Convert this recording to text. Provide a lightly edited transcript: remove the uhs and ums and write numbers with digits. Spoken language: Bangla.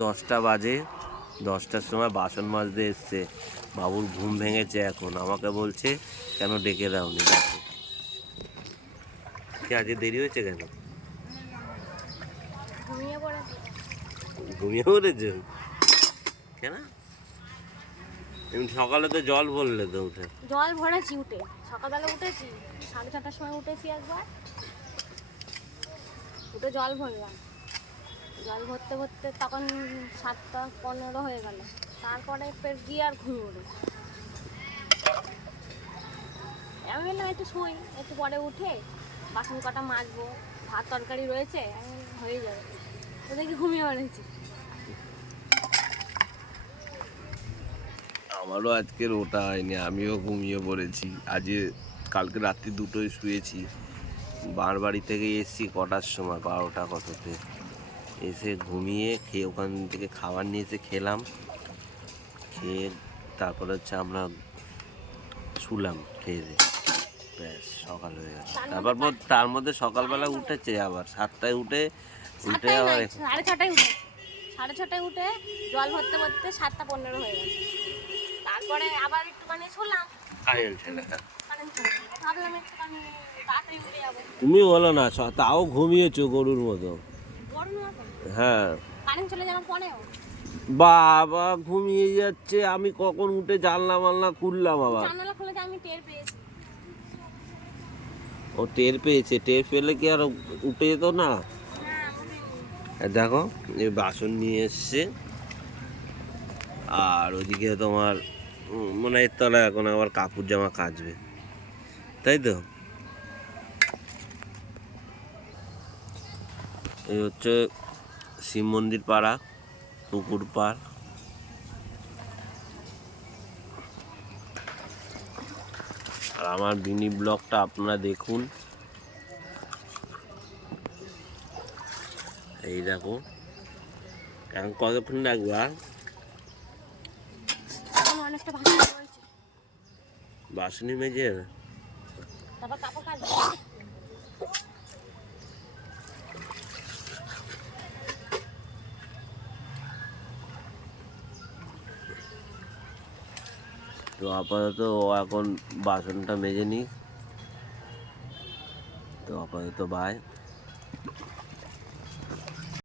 10টা বাজে, 10টার সময় বাসন মাজতে এসছে। বাবুর ঘুম ভেঙেছে এখন, আমাকে বলছে কেন ডেকে দাওনি। কি আজকে দেরি হয়েছে কেন? ঘুমিয়ে পড়েছো কেন? এমনি সকালে তো জল ভরলে তো উঠে। জল ভরেছি উঠে, সকালবেলা উঠেছি 6:30টার সময় উঠেছি একবার, উঠে জল ভরলাম। জল ভরতে ভরতে তখন 7:15 হয়ে গেল। তারপরে ফের গিয়ে আর ঘুমিয়ে পড়েছি। আমি বললাম একটু শুই, একটু পরে উঠে বাসন কটা মাজবো, ভাত তরকারি রয়েছে, আমি হয়ে যাবে, তো দেখি ঘুমিয়ে পড়েছি। আমারও আজকের ওটা হয়নি, আমিও ঘুমিয়ে পড়েছি। আজকে কালকে রাত্রি 2টোয় শুয়েছি। বাড়ি থেকে এসেছি কটার সময়, 12টা কততে। এসে ঘুমিয়ে খেয়ে ওখান থেকে খাবার নিয়ে এসে খেলাম। খেয়ে তারপরে হচ্ছে আমরা শুলাম খেয়ে দিয়ে, ব্যাস সকাল হয়ে গেল। তার মধ্যে সকালবেলা উঠেছে আবার 7টায় উঠে আবার 6:30টায় উঠেছি, 6:30টায় উঠে জল ভরতে ভরতে 7:15 হয়ে গেছে। তারপরে আবার একটুখানি শুলাম, ভাবলাম একটুখানি তাড়াতাড়ি উঠে যাবো। তুমি বলো না, তাও ঘুমিয়েছো গরুর মতো। হ্যাঁ, কারেন্ট চলে যাওয়ার পরেও বাবা ঘুমিয়ে যাচ্ছে। আমি কখন উঠে জানলা মালনা খুললাম আবার। জানালা খুলে আমি টের পেয়েছি। ও টের পেয়েছে, টের পেলে কি আর উঠে যেত না? দেখো এই বাসন নিয়ে এসছে, আর ওদিকে তোমার মনে হয় তলায় এখন আবার কাপড় জামা কাচবে, তাই তো। এই হচ্ছে শিব মন্দির পাড়া, পুকুর পাড়। আর আমার মিনি ব্লগটা আপনারা দেখুন। এই দেখো এখন কতক্ষণ লাগবে আর? অনেকটা ভালো হয়েছে, বাসনি মেজে যাবে, তারপর কাপড় কাচবো। তো আপাতত ও এখন বাসনটা মেজে নিই। তো আপাতত বাই।